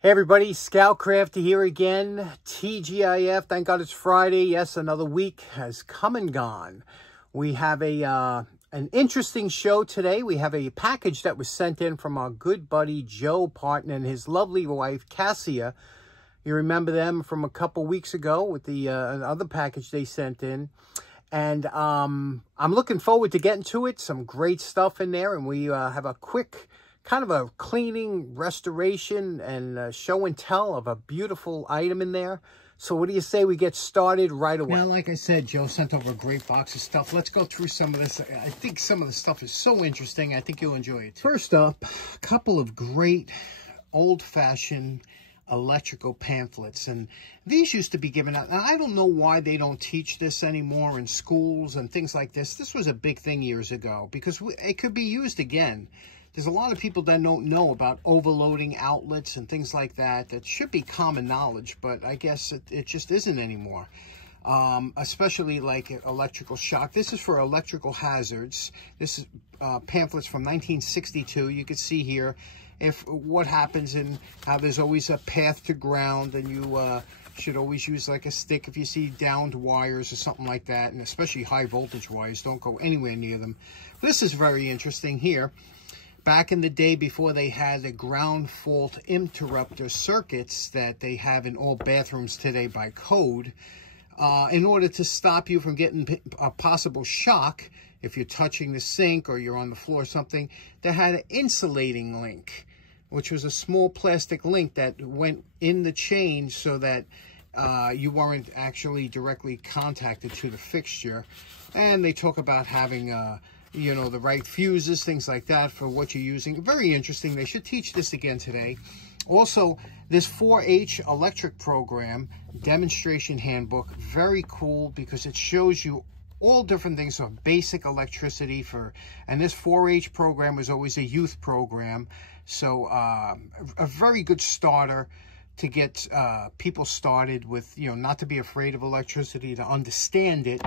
Hey everybody, Scoutcrafter here again, TGIF, thank God it's Friday. Yes, another week has come and gone. We have an interesting show today. We have a package that was sent in from our good buddy Joe Partin and his lovely wife, Kasia. You remember them from a couple weeks ago with the other package they sent in. And I'm looking forward to getting to it. Some great stuff in there, and we have a quick kind of a cleaning, restoration, and show and tell of a beautiful item in there. So what do you say we get started right away? Now, like I said, Joe sent over a great box of stuff. Let's go through some of this. I think some of the stuff is so interesting. I think you'll enjoy it. First up, a couple of great old-fashioned electrical pamphlets, and these used to be given out. Now, I don't know why they don't teach this anymore in schools and things like this. This was a big thing years ago because it could be used again. There's a lot of people that don't know about overloading outlets and things like that. That should be common knowledge, but I guess it just isn't anymore. Especially like electrical shock. This is for electrical hazards. This is pamphlets from 1962. You can see here what happens and how there's always a path to ground, and you should always use like a stick if you see downed wires or something like that, and especially high voltage wires. Don't go anywhere near them. This is very interesting here. Back in the day, before they had the ground fault interrupter circuits that they have in all bathrooms today by code, in order to stop you from getting a possible shock, if you're touching the sink or you're on the floor or something, they had an insulating link, which was a small plastic link that went in the chain so that you weren't actually directly contacted to the fixture. And they talk about having you know, the right fuses, things like that for what you're using. Very interesting. They should teach this again today. Also, this 4-H electric program demonstration handbook, very cool because it shows you all different things of basic electricity and this 4-H program was always a youth program. So a very good starter to get people started with, you know, not to be afraid of electricity, to understand it,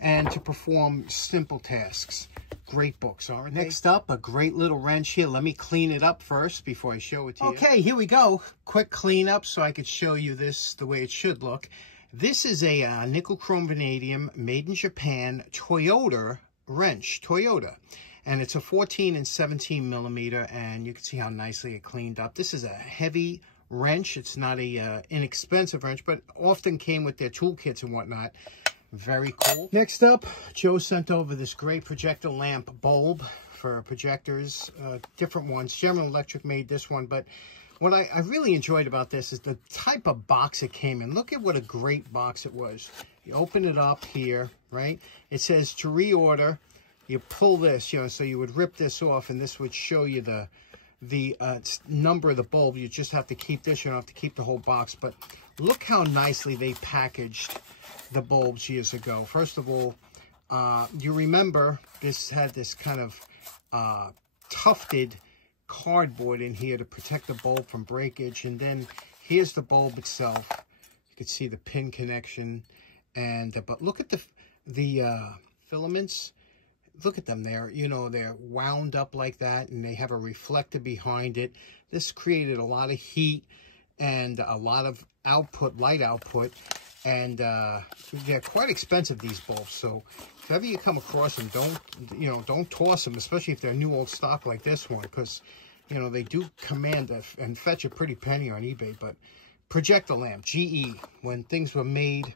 and to perform simple tasks. Great books, aren't they? Next up, a great little wrench here. Let me clean it up first before I show it to you. Okay, here we go. Quick cleanup so I could show you this the way it should look. This is a nickel chrome vanadium made in Japan Toyota wrench. Toyota. And it's a 14 and 17 millimeter, and you can see how nicely it cleaned up. This is a heavy wrench. It's not a inexpensive wrench, but often came with their toolkits and whatnot. Very cool. Next up, Joe sent over this great projector lamp bulb for projectors, different ones. General Electric made this one, but what I really enjoyed about this is the type of box it came in. Look at what a great box it was. You open it up here, right? It says to reorder. You pull this, you know, so you would rip this off, and this would show you the number of the bulb. You just have to keep this. You don't have to keep the whole box, but look how nicely they packaged the bulbs years ago. First of all, you remember this had this kind of tufted cardboard in here to protect the bulb from breakage, and then here's the bulb itself. You can see the pin connection, and but look at the filaments. Look at them there. You know, they're wound up like that, and they have a reflector behind it. This created a lot of heat and a lot of output, light output. And they're quite expensive, these bulbs. So if ever you come across them, don't toss them, especially if they're new old stock like this one, because you know they do command and fetch a pretty penny on eBay. But projector lamp, GE, when things were made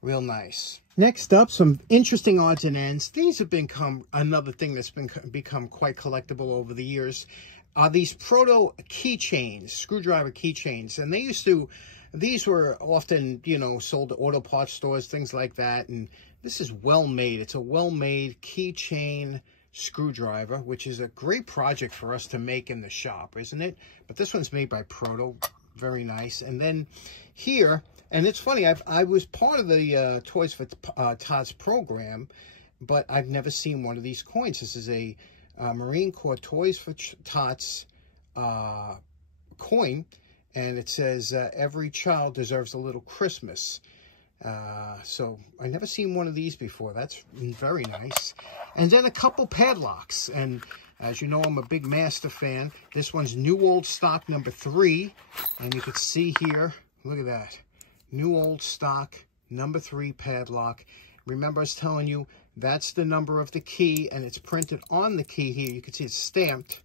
real nice. Next up, some interesting odds and ends. These have become another thing that's become quite collectible over the years. Are these proto keychains, screwdriver keychains, and they used to. These were often, you know, sold to auto parts stores, things like that. And this is well made. It's a well-made keychain screwdriver, which is a great project for us to make in the shop, isn't it? But this one's made by Proto. Very nice. And then here, and it's funny, I was part of the Toys for Tots program, but I've never seen one of these coins. This is a Marine Corps Toys for Tots coin. And it says, every child deserves a little Christmas. So I never seen one of these before. That's very nice. And then a couple padlocks. And As you know, I'm a big Master fan. This one's New Old Stock number 3. And you can see here, look at that. New Old Stock number 3 padlock. Remember I was telling you, that's the number of the key, and it's printed on the key here. You can see it's stamped.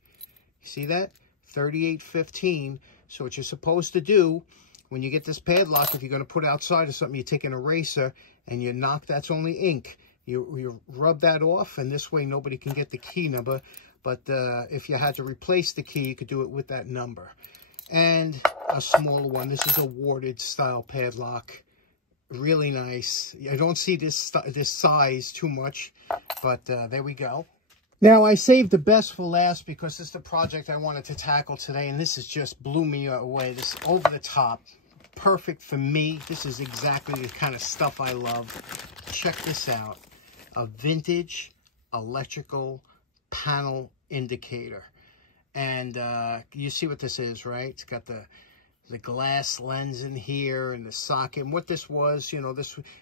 You see that? 3815. So what you're supposed to do, when you get this padlock, if you're going to put it outside or something, you take an eraser and you knock, that's only ink. You rub that off, and this way nobody can get the key number. But if you had to replace the key, you could do it with that number. And a smaller one. This is a warded style padlock. Really nice. I don't see this size too much, but there we go. Now, I saved the best for last because this is the project I wanted to tackle today, and this has just blew me away. This over the top. Perfect for me. This is exactly the kind of stuff I love. Check this out. A vintage electrical panel indicator. And you see what this is, right? It's got the glass lens in here and the socket. And what this was, you know,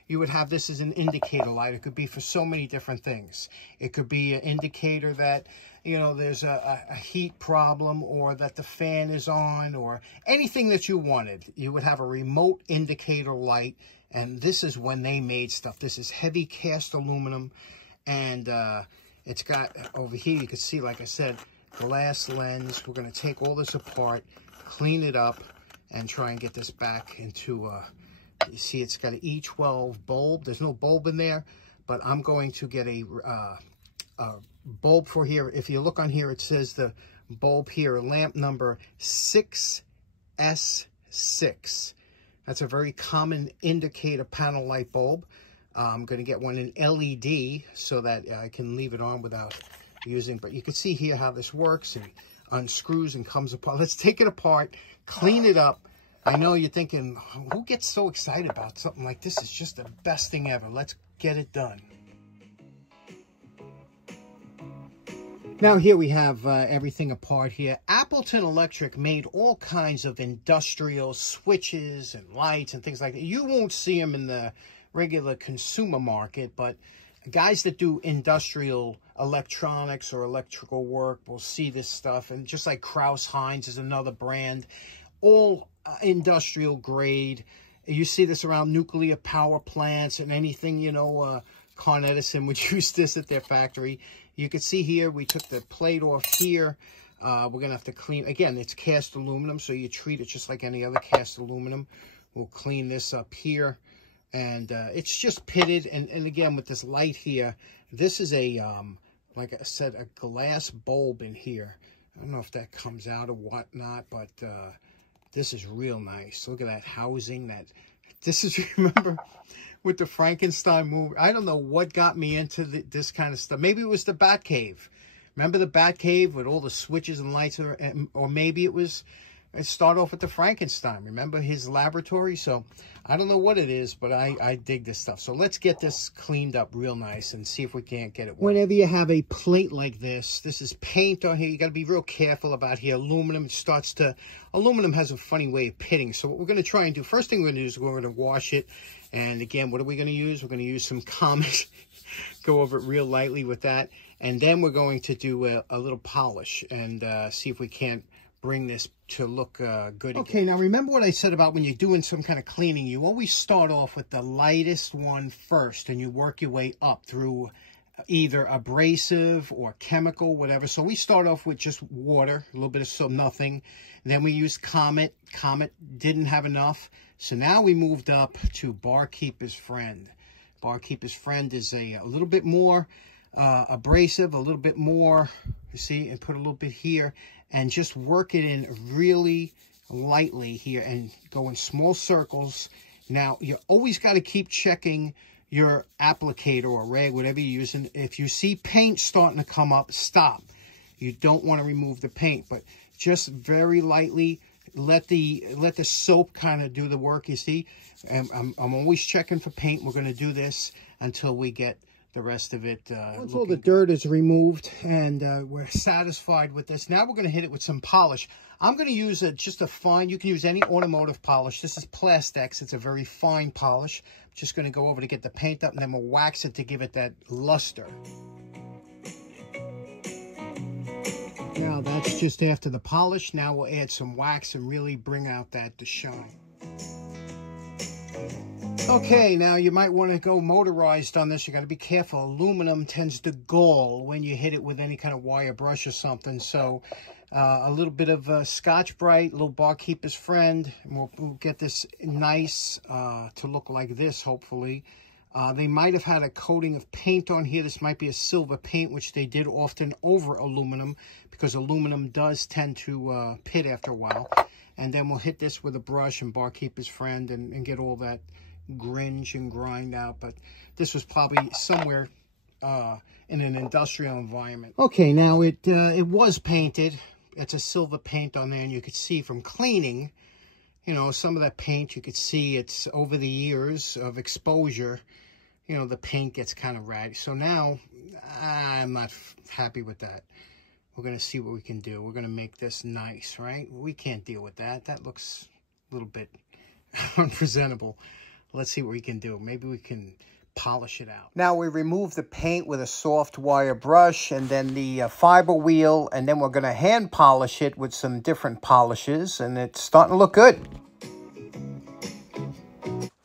you would have this as an indicator light. It could be for so many different things. It could be an indicator that, you know, there's a heat problem, or that the fan is on, or anything that you wanted. You would have a remote indicator light, and this is when they made stuff. This is heavy cast aluminum, and it's got, over here, you can see, like I said, glass lens. We're going to take all this apart, clean it up, and try and get this back into, you see it's got an E12 bulb. There's no bulb in there, but I'm going to get a bulb for here. If you look on here, it says the bulb here, lamp number 6S6. That's a very common indicator panel light bulb. I'm going to get one in LED so that I can leave it on without using, but you can see here how this works and unscrews and comes apart. Let's take it apart, clean it up. I know you're thinking, who gets so excited about something like this? It's just the best thing ever. Let's get it done. Now here we have everything apart here. Appleton Electric made all kinds of industrial switches and lights and things like that. You won't see them in the regular consumer market, but guys that do industrial electronics or electrical work will see this stuff. And just like Kraus-Heinz is another brand, all industrial grade. You see this around nuclear power plants and anything, you know, Con Edison would use this at their factory. You can see here, we took the plate off here. We're going to have to clean, again, it's cast aluminum, so you treat it just like any other cast aluminum. We'll clean this up here. And it's just pitted. And again, with this light here, this is a, like I said, a glass bulb in here. I don't know if that comes out or whatnot, but this is real nice. Look at that housing. This is, remember, with the Frankenstein movie, I don't know what got me into this kind of stuff. Maybe it was the Batcave. Remember the Batcave with all the switches and lights? Or maybe it started off with the Frankenstein. Remember his laboratory? So I don't know what it is, but I dig this stuff. So let's get this cleaned up real nice and see if we can't get it working. Whenever you have a plate like this is paint on here. You got to be real careful about here. Aluminum aluminum has a funny way of pitting. So what we're going to try and do, first thing we're going to do is we're going to wash it. And again, what are we going to use? We're going to use some Comet. Go over it real lightly with that. And then we're going to do a little polish and see if we can't bring this to look good again. Okay, now remember what I said about when you're doing some kind of cleaning, you always start off with the lightest one first, and you work your way up through either abrasive or chemical, whatever. So we start off with just water, a little bit of soap, nothing. Then we used Comet. Comet didn't have enough. So now we moved up to Barkeeper's Friend. Barkeeper's Friend is a little bit more abrasive, a little bit more, you see, and put a little bit here. And just work it in really lightly here and go in small circles. Now, you always got to keep checking your applicator or rag, whatever you're using. If you see paint starting to come up, stop. You don't want to remove the paint, but just very lightly let the soap kind of do the work, you see. And I'm always checking for paint. We're going to do this until we get the rest of it once all the dirt is removed and we're satisfied with this, now we're going to hit it with some polish. I'm going to use just a fine, you can use any automotive polish. This is Plastex. It's a very fine polish. I'm just going to go over to get the paint up, and then we'll wax it to give it that luster. Now that's just after the polish. Now we'll add some wax and really bring out the shine. Okay, now you might want to go motorized on this. You got to be careful. Aluminum tends to gall when you hit it with any kind of wire brush or something. So a little bit of Scotch-Brite, a little Barkeeper's Friend, and we'll get this nice to look like this, hopefully. They might have had a coating of paint on here. This might be a silver paint, which they did often over aluminum, because aluminum does tend to pit after a while. And then we'll hit this with a brush and Barkeeper's Friend and get all that gringe and grind out. But this was probably somewhere in an industrial environment. Okay, now it was painted. It's a silver paint on there, and you could see from cleaning, you know, some of that paint, you could see it's over the years of exposure, you know, the paint gets kind of ratty. So now I'm not happy with that. We're going to see what we can do. We're going to make this nice, right? We can't deal with that. That looks a little bit unpresentable. Let's see what we can do. Maybe we can polish it out. Now we remove the paint with a soft wire brush and then the fiber wheel, and then we're going to hand polish it with some different polishes, and it's starting to look good.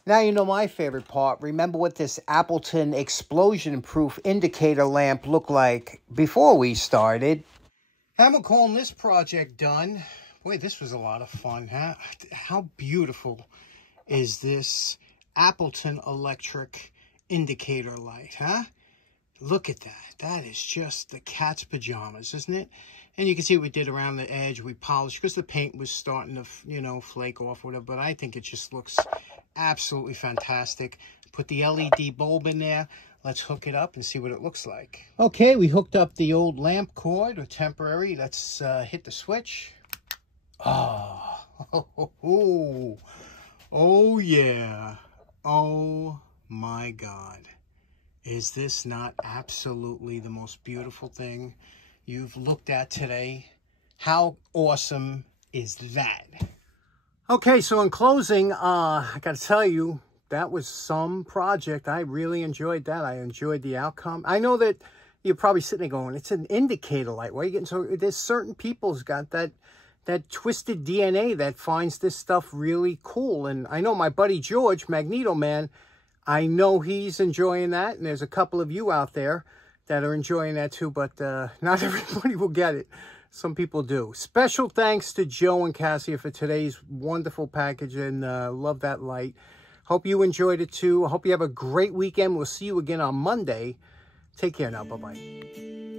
Now you know my favorite part. Remember what this Appleton explosion-proof indicator lamp looked like before we started. I'm calling this project done. Boy, this was a lot of fun, huh? How beautiful is this Appleton electric indicator light, huh? Look at that. That is just the cat's pajamas, isn't it? And you can see what we did around the edge. We polished because the paint was starting to, you know, flake off or whatever. But I think it just looks absolutely fantastic. Put the LED bulb in there. Let's hook it up and see what it looks like. Okay, we hooked up the old lamp cord, or temporary. Let's hit the switch. Oh yeah. Oh my God. Is this not absolutely the most beautiful thing you've looked at today? How awesome is that? Okay, so in closing, I got to tell you, that was some project. I really enjoyed that. I enjoyed the outcome. I know that you're probably sitting there going, it's an indicator light. Why are you getting so... There's certain people's got that twisted DNA that finds this stuff really cool. And I know my buddy George, Magneto Man, I know he's enjoying that. And there's a couple of you out there that are enjoying that too. But not everybody will get it. Some people do. Special thanks to Joe and Kasia for today's wonderful package. And love that light. Hope you enjoyed it too. I hope you have a great weekend. We'll see you again on Monday. Take care now. Bye-bye.